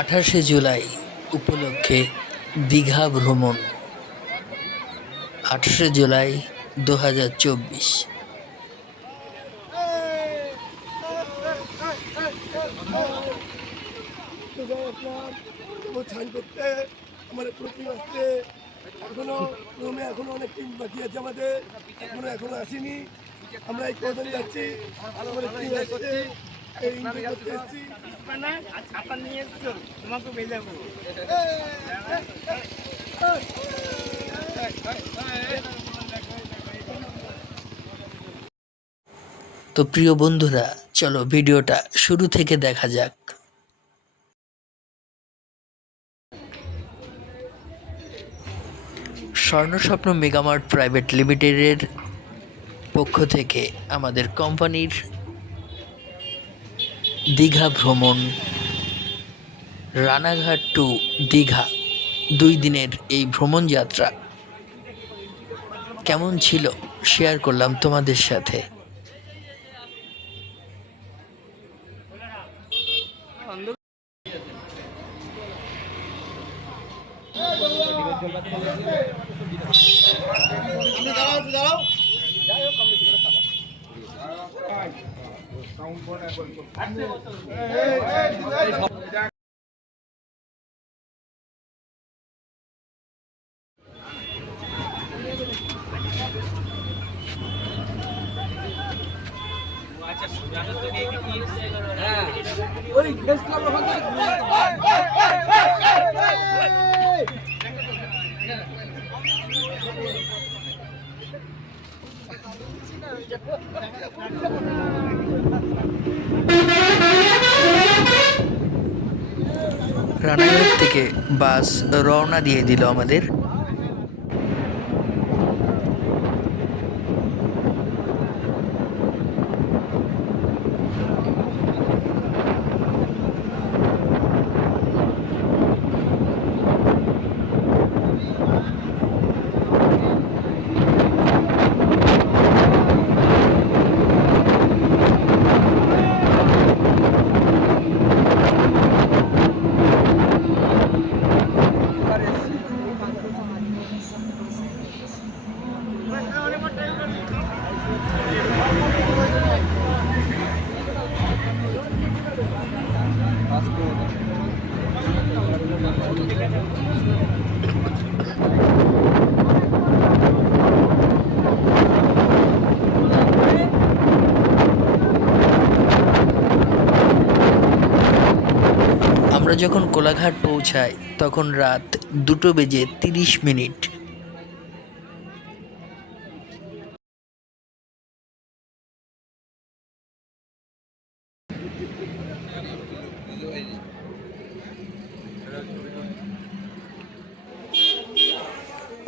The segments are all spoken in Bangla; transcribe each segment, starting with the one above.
28 জুলাই উপলক্ষে দীঘা ভ্রমণ। 28 জুলাই 2024। ছান করতে আমাদের প্রতি আসছে, এখনো অনেক টিম বাকি আছে আমাদের, এখনো আসেনি। আমরা এই কজন যাচ্ছি, তো প্রিয় বন্ধুরা, চলো ভিডিওটা শুরু থেকে দেখা যাক। স্বর্ণস্বপ্ন মেগামার্ট প্রাইভেট লিমিটেডের পক্ষ থেকে আমাদের কোম্পানির দীঘা ভ্রমণ, রানাঘাট টু দীঘা 2 দিনের এই ভ্রমণ যাত্রা কেমন ছিল শেয়ার করলাম তোমাদের সাথে। রানাঘাট থেকে বাস রওনা দিয়ে দিল আমাদের। আমরা যখন কোলাঘাট পৌঁছাই তখন রাত 2:30।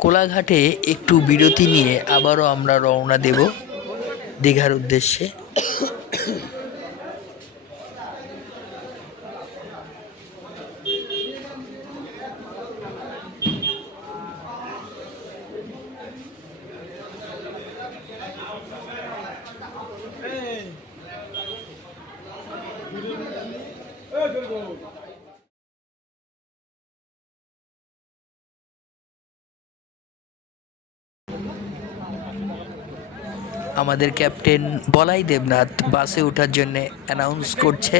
কোলাঘাটে একটু বিরতি নিয়ে আবারও আমরা রওনা দেব দীঘার উদ্দেশ্যে। আমাদের ক্যাপ্টেন বলাই দেবনাথ বাসে ওঠার জন্য অ্যানাউন্স করছে।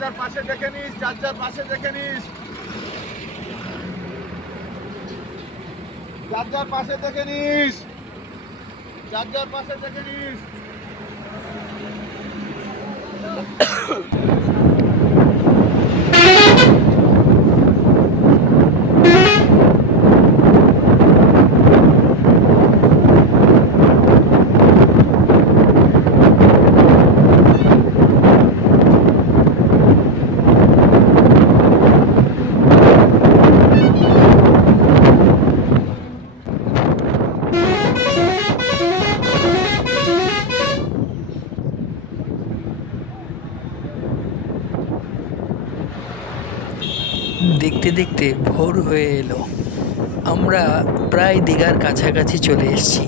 যার পাশে দেখে নিস, যার পাশে দেখে নিস, যার পাশে দেখে নিস, যার পাশে দেখে নিস। দেখতে দেখতে ভোর হয়ে এলো। আমরা প্রায় দীঘার কাছাকাছি চলে এসেছি।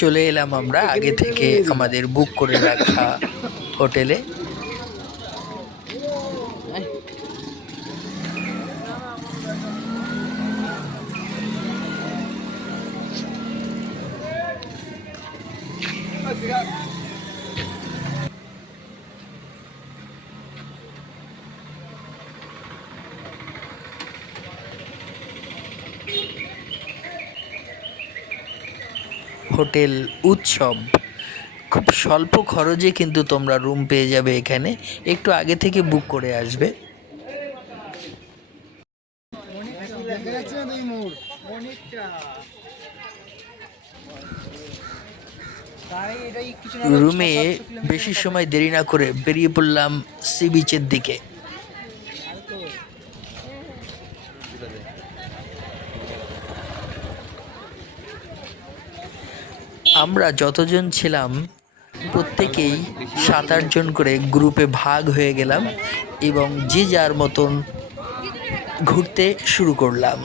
চলে এলাম আমরা আগে থেকে আমাদের বুক করে রাখা হোটেলে। হোটেল উৎসব, খুব স্বল্প খরচে কিন্তু তোমরা রুম পেয়ে যাবে এখানে। একটু আগে থেকে বুক করে আসবে। রুমে বেশি সময় দেরি না করে বেরিয়ে পড়লাম সি বিচের দিকে। আমরা যতজন ছিলাম প্রত্যেকেই 7-8 জন করে গ্রুপে ভাগ হয়ে গেলাম এবং যে যার মতন ঘুরতে শুরু করলাম।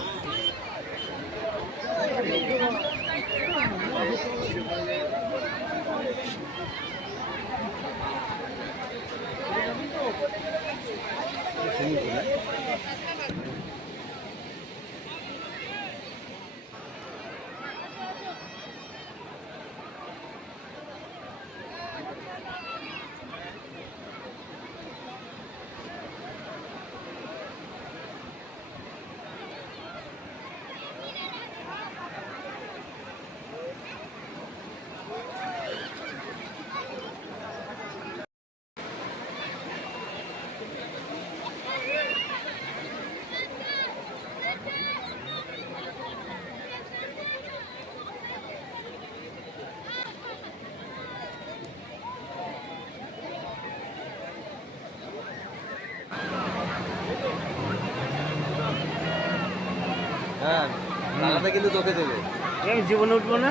হ্যাঁ, তালাটা কিন্তু তোকে দেবে। আমি জীবনে উঠবো না।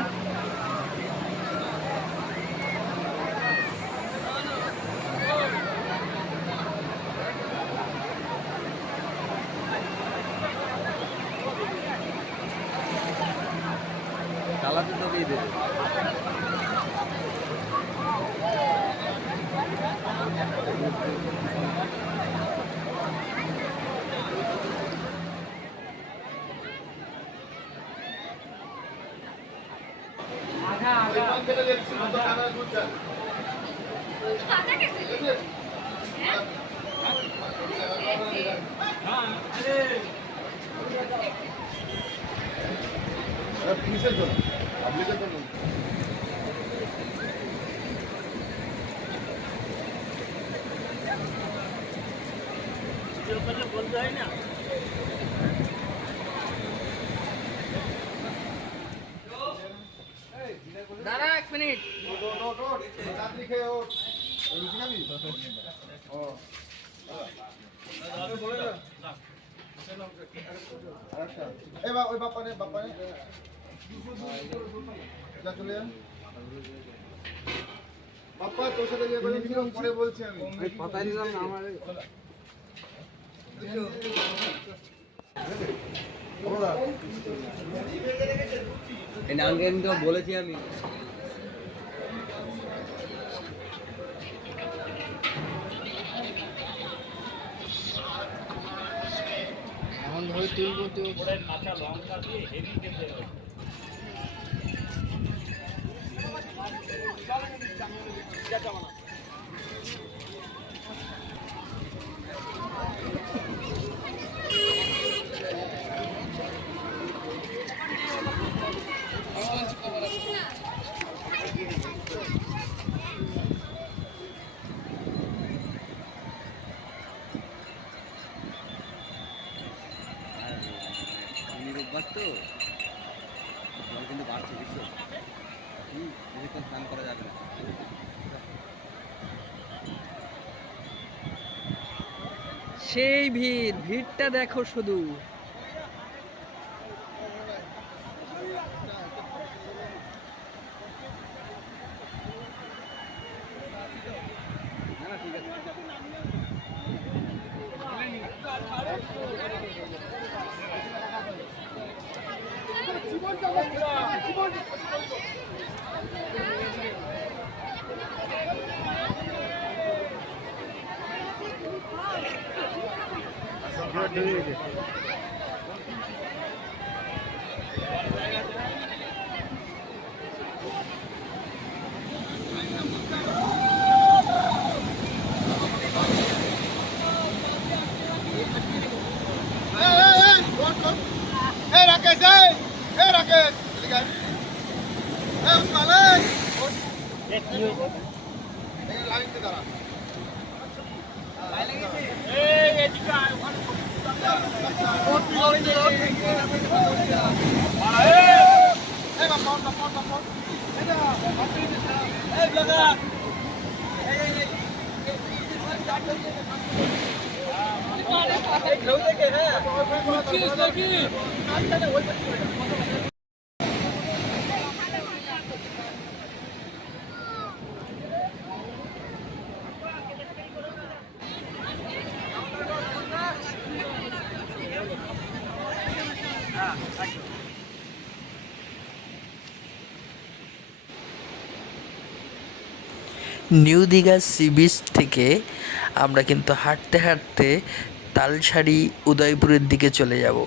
তালাতে তোকেই দেবে। বলতে হয় না। দাঁড়া 1 মিনিট। বাপ্পা তোর সাথে যে বলেছিলাম পরে বলছি আমি কথা দিলাম না আমার। এই নামকে আমি তো বলেছি আমি। এখন ধরে তুলবো তো। কাঁচা লঙ্কা দিয়ে হেভি খেতে হবে। ব্যাপার তো জল কিন্তু বাড়ছে বুঝছো বেশিক্ষণ স্নান করা যাবে না সেই ভিড়টা দেখো শুধু। না না ঠিক আছে নিউ দীঘা সি বিচ থেকে আমরা কিন্তু হাঁটতে হাঁটতে তালসারি উদয়পুরের দিকে চলে যাব।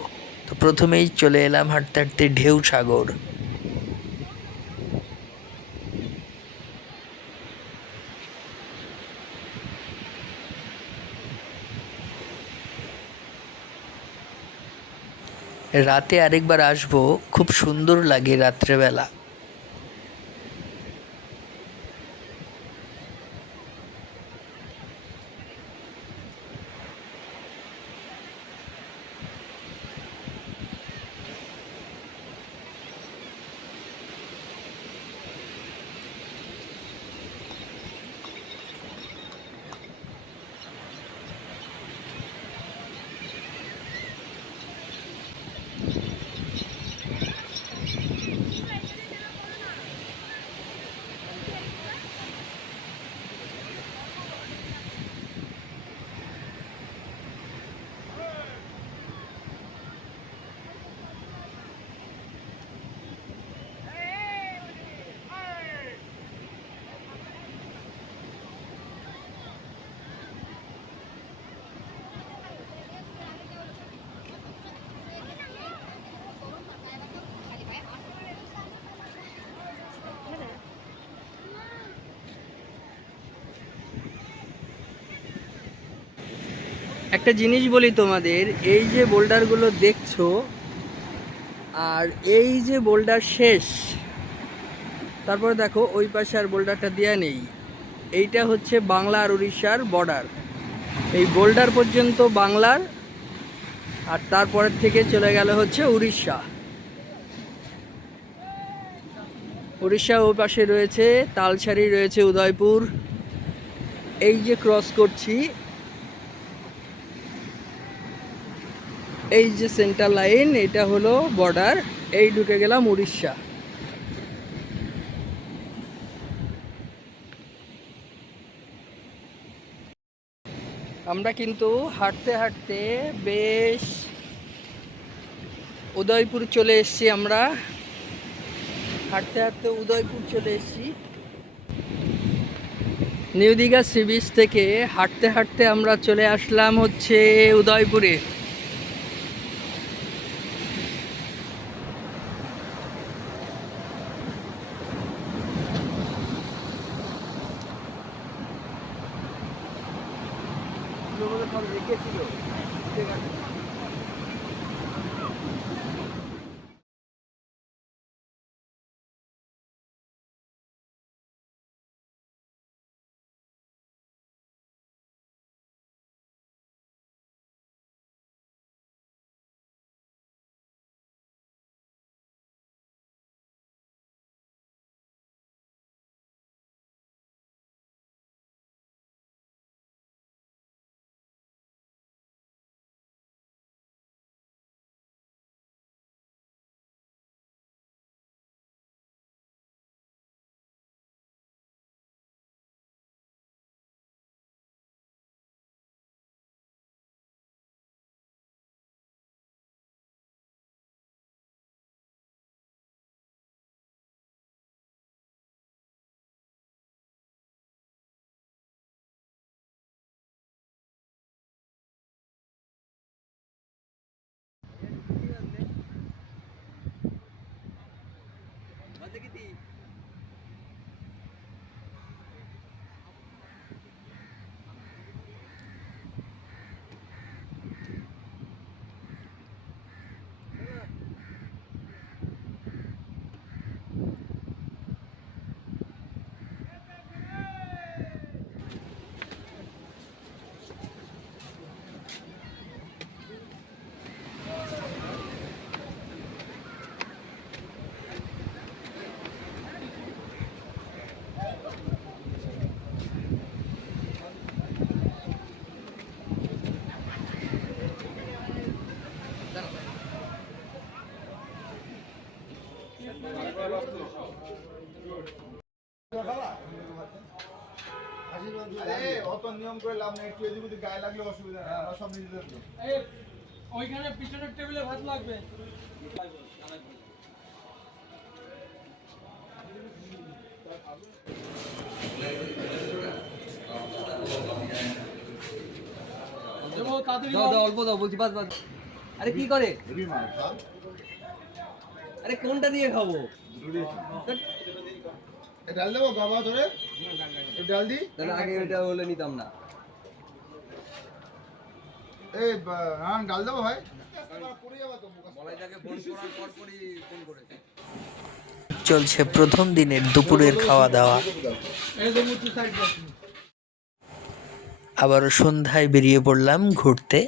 তো প্রথমেই চলে এলাম হাঁটতে হাঁটতে ঢেউ সাগর। রাতে আরেকবার আসবো, খুব সুন্দর লাগে রাত্রেবেলা। একটা জিনিস বলি তোমাদের, এই যে বোল্ডারগুলো দেখছো আর এই যে বোল্ডার শেষ, তারপরে দেখো ওই পাশে আর বোল্ডারটা দেওয়া নেই। এইটা হচ্ছে বাংলা আর উড়িষ্যার বর্ডার। এই বোল্ডার পর্যন্ত বাংলার, আর তারপরের থেকে চলে গেল হচ্ছে উড়িষ্যা। উড়িষ্যা ওই পাশে রয়েছে তালসারি, রয়েছে উদয়পুর। এই যে ক্রস করছি, এই যে সেন্টার লাইন, এটা হলো বর্ডার। এই ঢুকে গেলাম উড়িষ্যা। আমরা কিন্তু হাঁটতে হাঁটতে বেশ উদয়পুর চলে এসেছি। আমরা হাঁটতে হাঁটতে উদয়পুর চলে এসেছি। নিউ দীঘা সি বিচ থেকে হাঁটতে হাঁটতে আমরা চলে আসলাম হচ্ছে উদয়পুরে। নিয়ম করে লাভ নেই, একটু এদিক ওদিক গায়ে লাগলে অসুবিধা নেই, আমরা সব নিজেদের লোক। ওইখানে পিছনের টেবিলে ভাত লাগবে। দাও দাও, অল্প দাও বলছি, বাস বাস। আরে কি করে? হেভি মাল, চল। আরে কোনটা দিয়ে খাবো? এ ডাল দেবো বাবা ধরে? এ ডাল দি? তাহলে আগে ওইটা বলে নিতাম না। হ্যাঁ ডাল দেবো ভাই? মলাইটাকে ফোন করার পরপরই ফোন করেছে। চলছে প্রথম দিনের দুপুরের খাওয়া দাওয়া। আবারও সন্ধ্যায় বেরিয়ে পড়লাম ঘুরতে।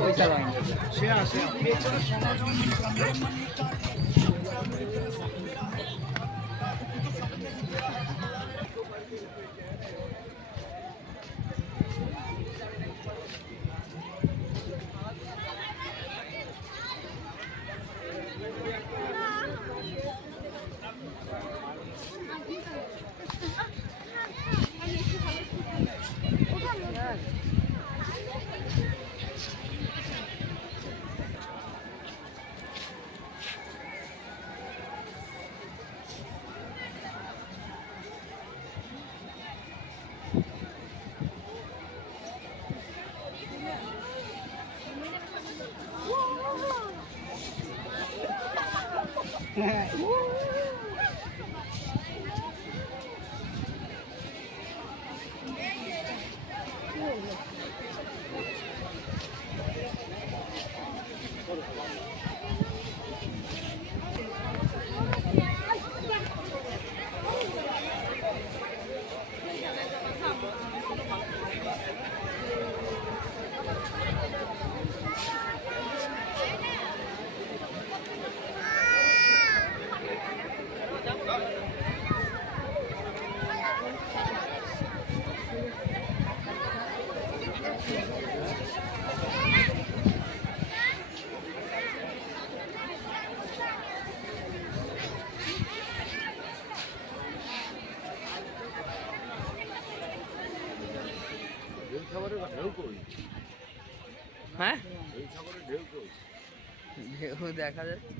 পয়সা লাগে। ঢেউ দেখা যাচ্ছে।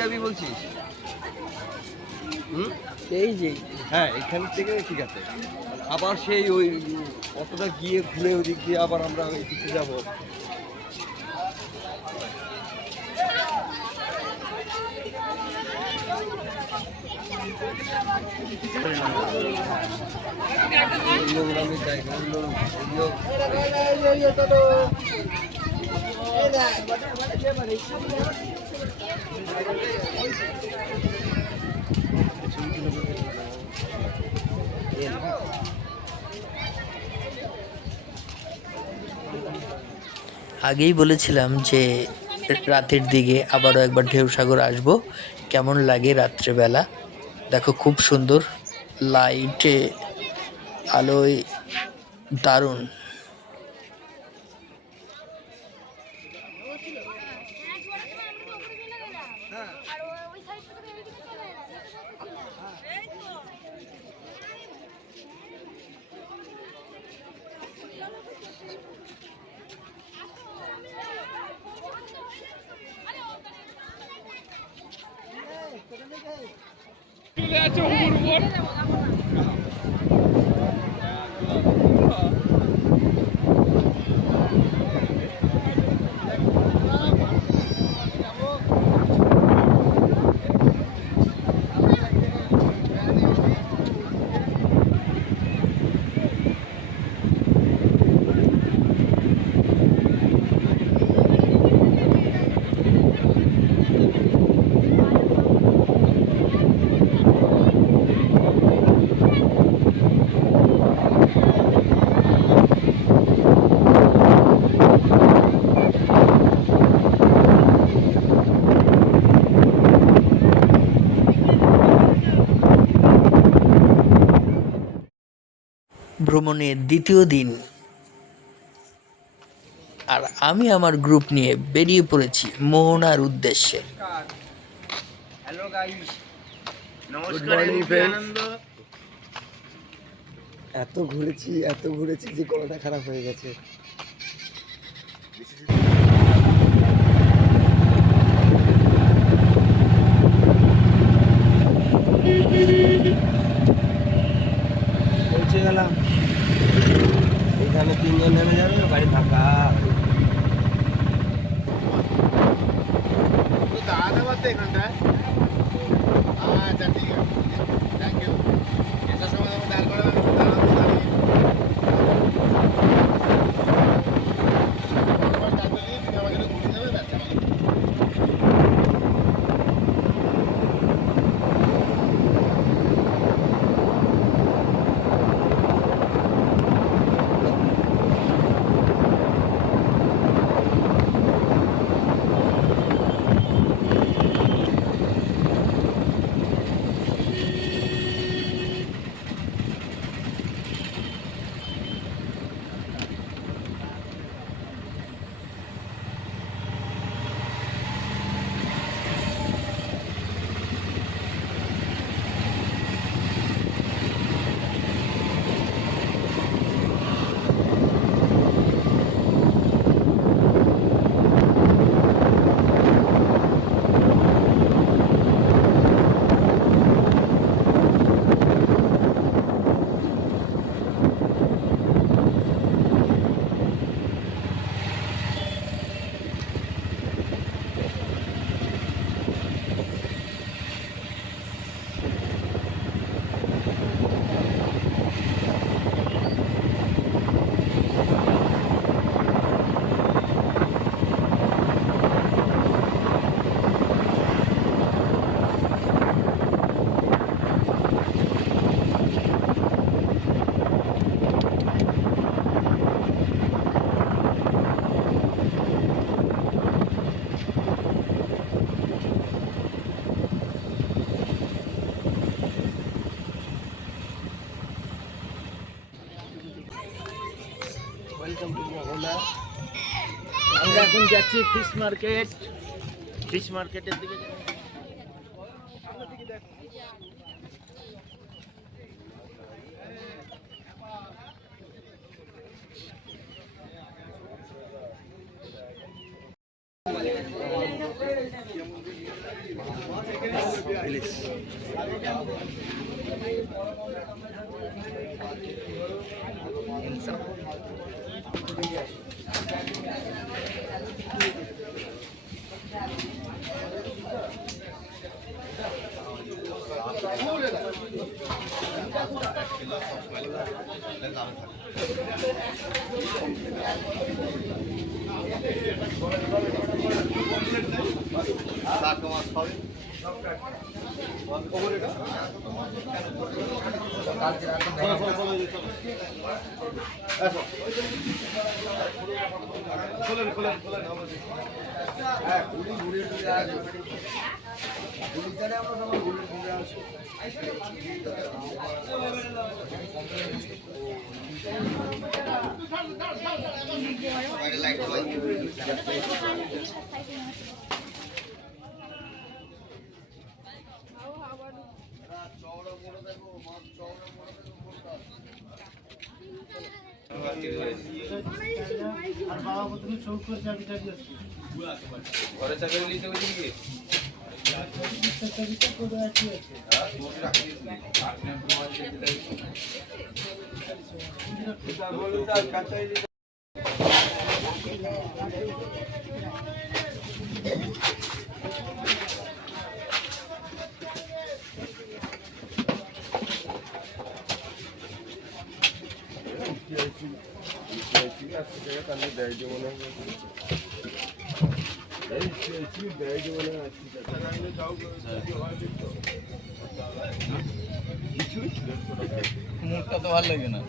যাবি বলছিস? হুম, এই যে হ্যাঁ, এখান থেকে ঠিক আছে। আবার সেই ওই অতটা গিয়ে ঘুরে ওদিক দিয়ে আবার আমরা ওই দিকে যাবো। নোংরামি জায়গাগুলো এগুলো আগেই বলেছিলাম যে রাতের দিকে আবারও একবার ঢেউসাগর আসবো। কেমন লাগে রাত্রেবেলা দেখো, খুব সুন্দর লাইটে আলোয় দারুণ। ভ্রমণের দ্বিতীয় দিন, আর আমি আমার গ্রুপ নিয়ে বেরিয়ে পড়েছি মোহনার উদ্দেশ্যে। হ্যালো গাইস, Good নমস্কার morning, আমি friends. আনন্দ। এত ঘুরেছি যে গলাটা খারাপ হয়ে গেছে। পৌঁছে গেলাম। এখানে 3 জন নেমে যাবে, গাড়ি ফাঁকা। দাঁড়াতে পারতে এখানটায়? আচ্ছা, ঠিক আছে, থ্যাংক ইউ। এটার সময় আমার দাঁড় করাবেন, দাঁড়াবো দাঁড়িয়ে। আবার দাঁড় করিয়ে তুমি আমাকে একটু ঘুরিয়ে দেবে, ব্যাস, আমাকে ওয়েলকাম টু মহলা। আমরা এখন যাচ্ছি ফিশ মার্কেটের দিকে। মুখটা তো ভালো লাগে না।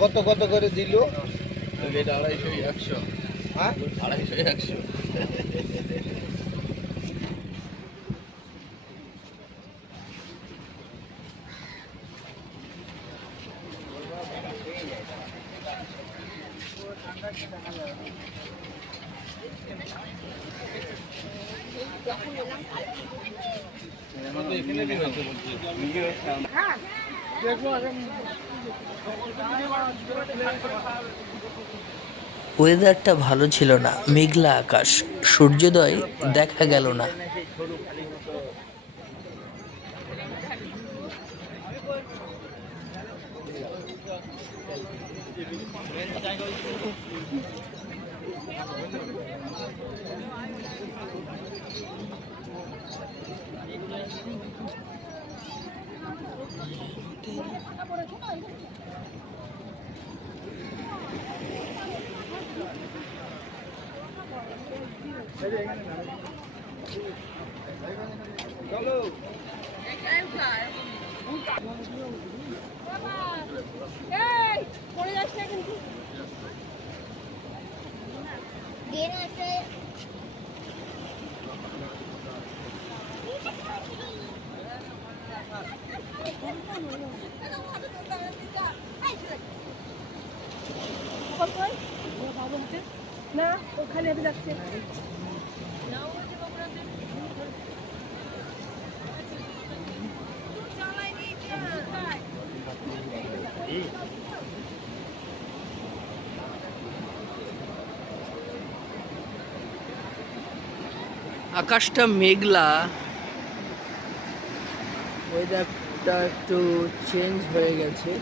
কত কত করে দিল? এটা 250 100। হ্যাঁ 250 100। এখানে কি হয়েছে ওয়েদারটা ভালো ছিল না, মেঘলা আকাশ, সূর্যোদয় দেখা গেল না। না ওখানে যাচ্ছে। আকাশটা মেঘলা, ওয়েদারটা একটু চেঞ্জ হয়ে গেছে।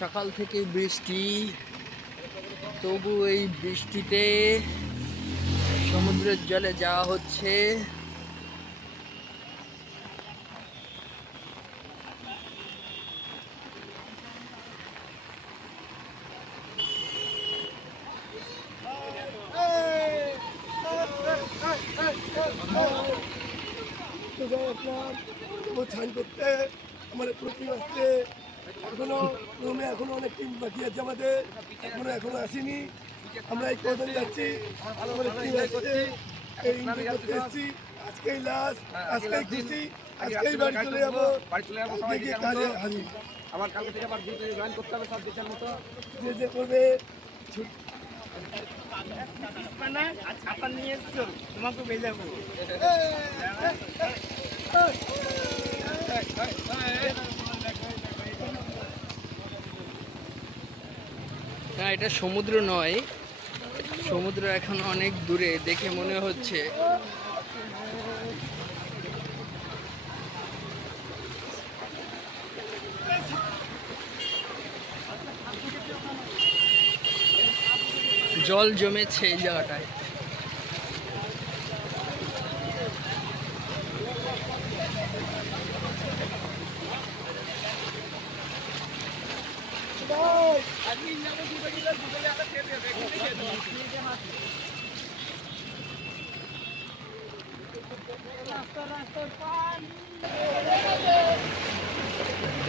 সকাল থেকে বৃষ্টি, তবু এই বৃষ্টিতে সমুদ্রের জলে যাওয়া হচ্ছে। তো যাই আপনার ও স্নান করতে আমাদের প্রতি আসতে এখনো রুমে এখনো অনেক টিম বাকি আছে আমাদের, এখনো আসেনি। আমরা এই কদিন যাচ্ছি, আমাদের টিম আসছে, এই এনজয় করতে এসেছি। আজকেই লাস্ট, আজকেই খুশি, আজকেই বাড়ি চলে যাবো, কালকে গিয়ে কাজে হাজির। আবার কালকে থেকে আবার ডিউটি জয়েন করতে হবে সব দিচ্ছেন মতো। যে যে করবে না, এটা সমুদ্র নয়, সমুদ্র এখন অনেক দূরে, দেখে মনে হচ্ছে। জল জমেছে এই জায়গাটায়।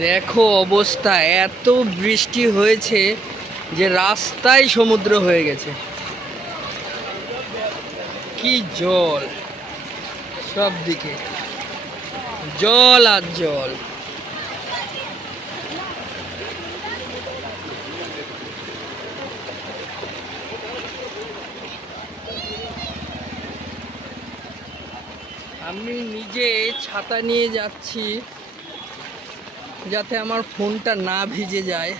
দেখো অবস্থা, এত বৃষ্টি হয়েছে যে রাস্তায় সমুদ্র হয়ে গেছে। কি জল, সব দিকে জল আর জল। আমি নিজে ছাতা নিয়ে যাচ্ছি যাতে আমার ফোনটা না ভিজে যায়।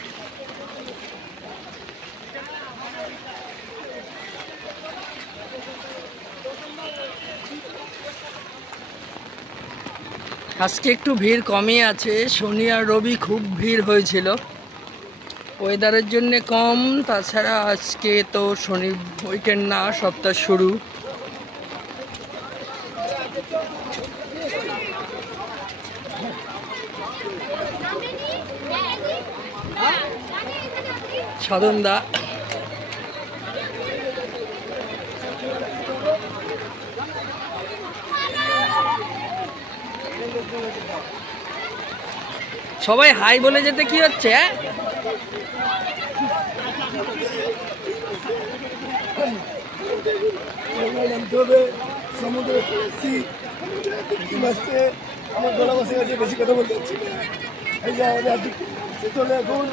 আজকে একটু ভিড় কমই আছে, শনি আর রবি খুব ভিড় হয়েছিল, ওয়েদারের জন্যে কম। তাছাড়া আজকে তো শনি উইকেন্ড না, সপ্তাহ শুরু। সাধনদা সবাই হাই বলে যেতে কি হচ্ছে? নামতে হবে, সমুদ্রে এসেছি, টিম আসছে, আমার গলা বসে গেছে, বেশি কথা বলতে পারছি না। এই যে আমাদের চলে, এখন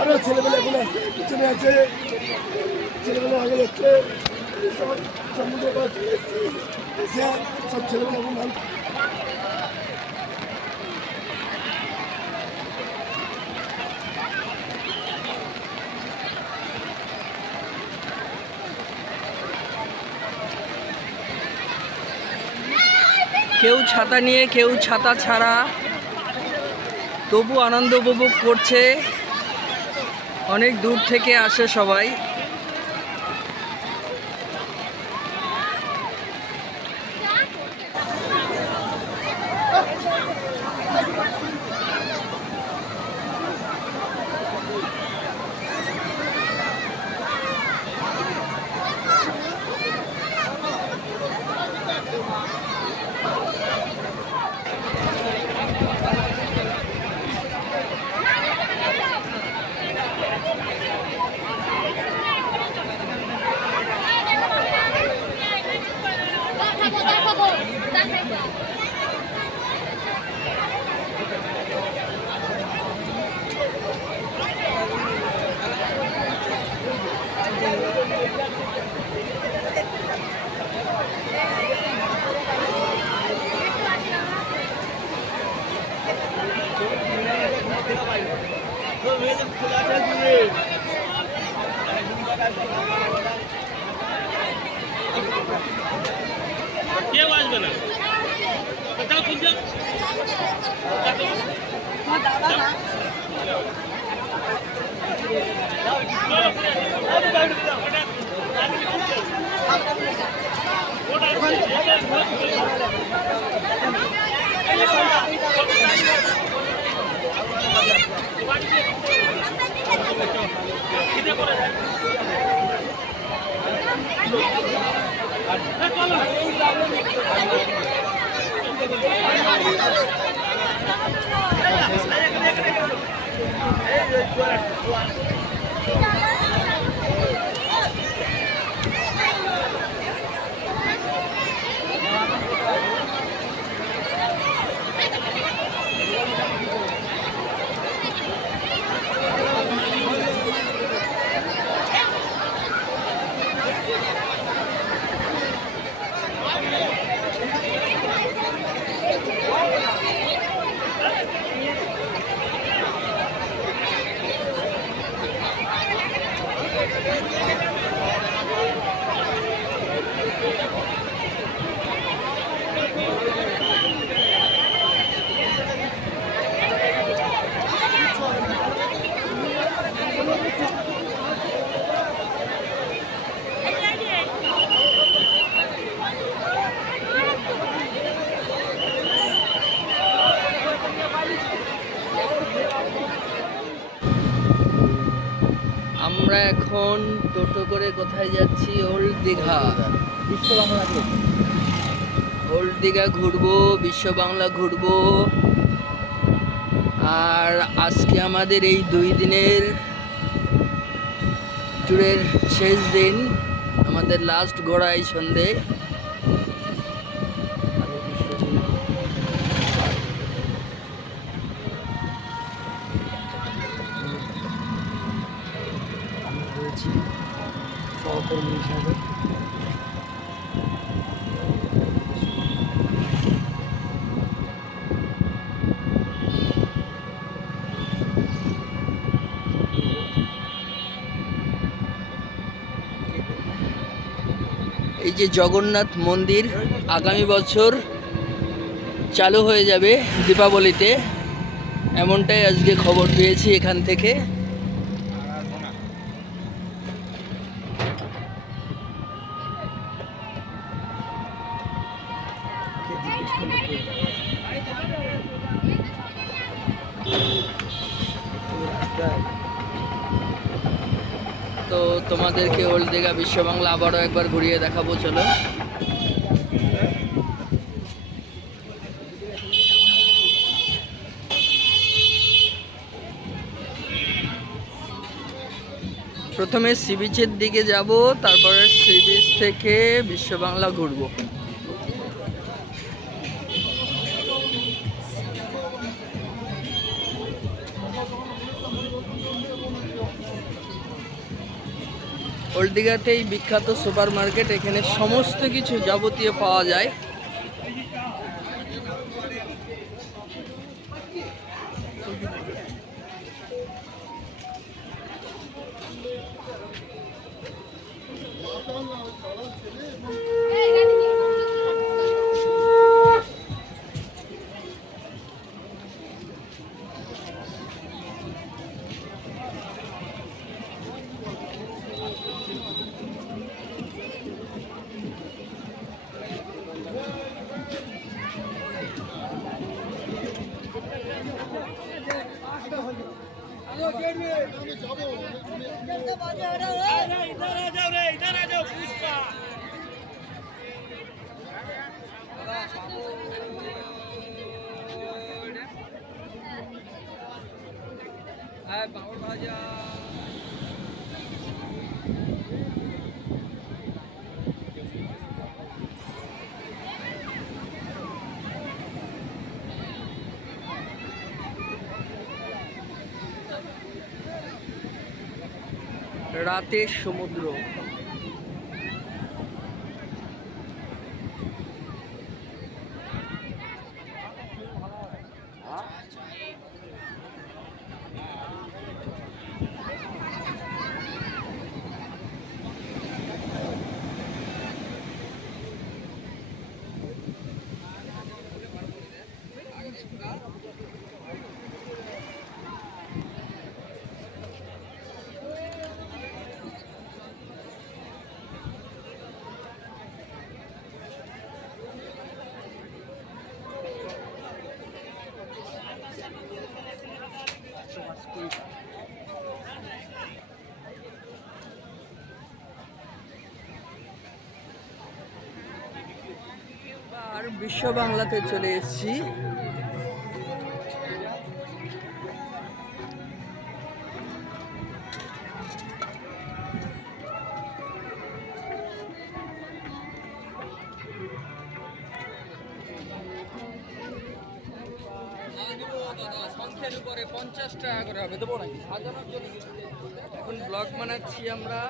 আরও ছেলেবেলা এখন আসছে, পিছনে আছে, ছেলেবেলা আগে যাচ্ছে, সব সমুদ্রের পাড়ে চলে এসেছি, এসে সব ছেলেবেলা এখন কেউ ছাতা নিয়ে, কেউ ছাতা ছাড়া, তবু আনন্দ উপভোগ করছে। অনেক দূর থেকে আসে সবাই। আমরা এখন টোটো করে কোথায় যাচ্ছি? ওল্ড দীঘা। ওল্ড দীঘা ঘুরবো, বিশ্ব বাংলা ঘুরবো। আর আজকে আমাদের এই 2 দিনের ট্যুরের শেষ দিন, আমাদের লাস্ট ঘোরা এই সন্ধে। সহকর্মী হিসাবে এই যে জগন্নাথ মন্দির আগামী বছর চালু হয়ে যাবে দীপাবলিতে, এমনটাই আজকে খবর পেয়েছি এখান থেকে। তো তোমাদেরকে ওল্ড দীঘা বিশ্ব বাংলা আবারও একবার ঘুরিয়ে দেখাবো, চলো। প্রথমে সি বিচের দিকে যাব, তারপরে সি বিচ থেকে বিশ্ব বাংলা ঘুরবো। ওল্ড দীঘাতেই বিখ্যাত সুপার মার্কেট, এখানে সমস্ত কিছু যাবতীয় পাওয়া যায়। ভাজা। রাতের সমুদ্র। আর বিশ্ব বাংলাতে চলে এসেছি। সংখ্যার উপরে 50 টাকা করে হবে, দেবো নাকি সাজানোর জন্য? এখন ব্লগ বানাচ্ছি আমরা।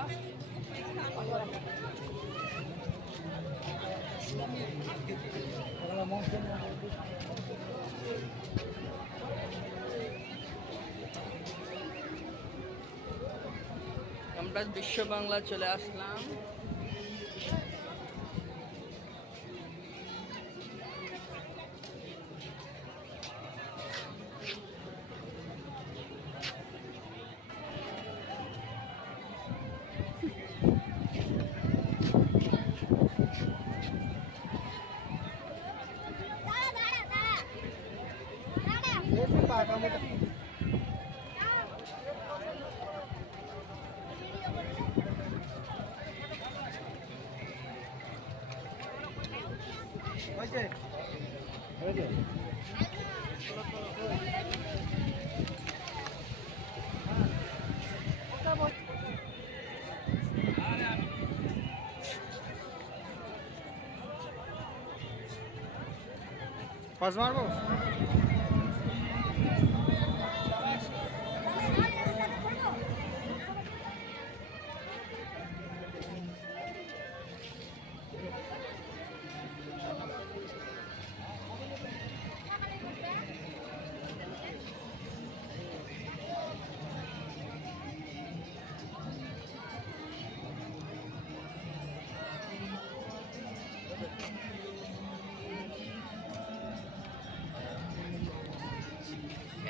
আমরা বিশ্ব বাংলা চলে আসলাম। পাঁচ মারবো।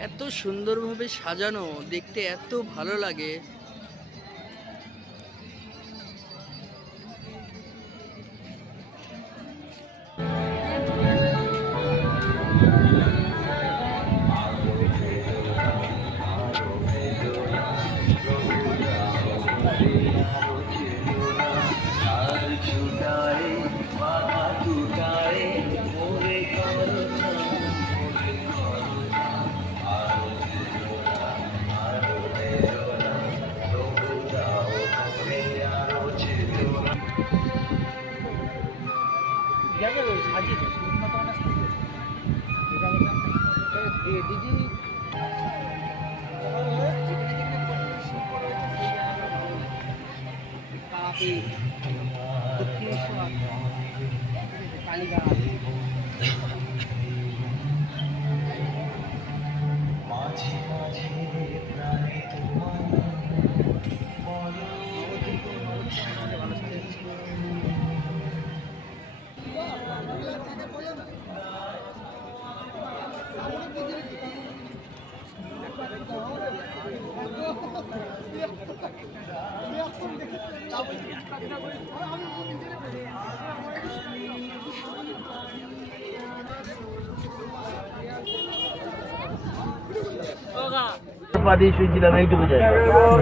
এত সুন্দরভাবে সাজানো, দেখতে এত ভালো লাগে।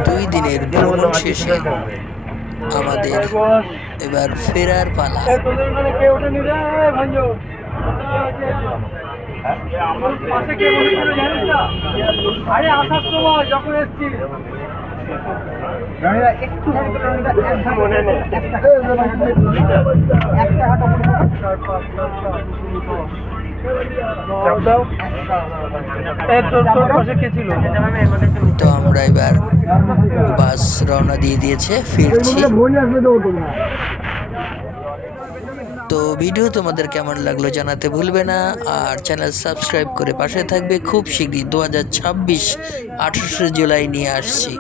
দুই দিনের ভ্রমণ শেষে আমাদের এবার ফেরার পালা। পাশে কে বসেছিল জানিস না? আরে আসার সময় যখন এসছি তো আমরা এবার বাস রওনা দিয়ে দিয়েছে, ফিরছি। তো ভিডিও তোমাদের কেমন লাগলো জানাতে ভুলবে না, আর চ্যানেল সাবস্ক্রাইব করে পাশে থাকবে। খুব শীঘ্রই 2026 28 জুলাই নিয়ে আসছি।